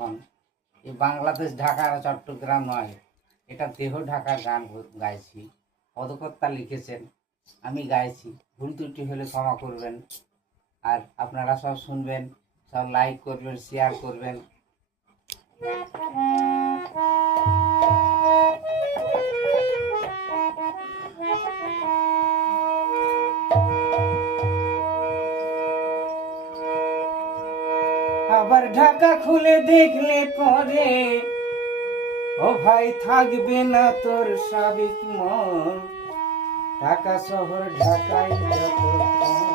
এখন এই বাংলাদেশ ঢাকা চট্টগ্রাম নয়, এটা দেহ ঢাকার গান গাইছি। পদকর্তা লিখেছেন, আমি গাইছি। ভুল ত্রুটি হলে ক্ষমা করবেন। আর আপনারা সব শুনবেন, সব লাইক করবেন, শেয়ার করবেন। আবার ঢাকা খুলে দেখলে পরে ও ভাই থাকবে না তোর সাবেক মন। ঢাকা শহর ঢাকাই যতক্ষণ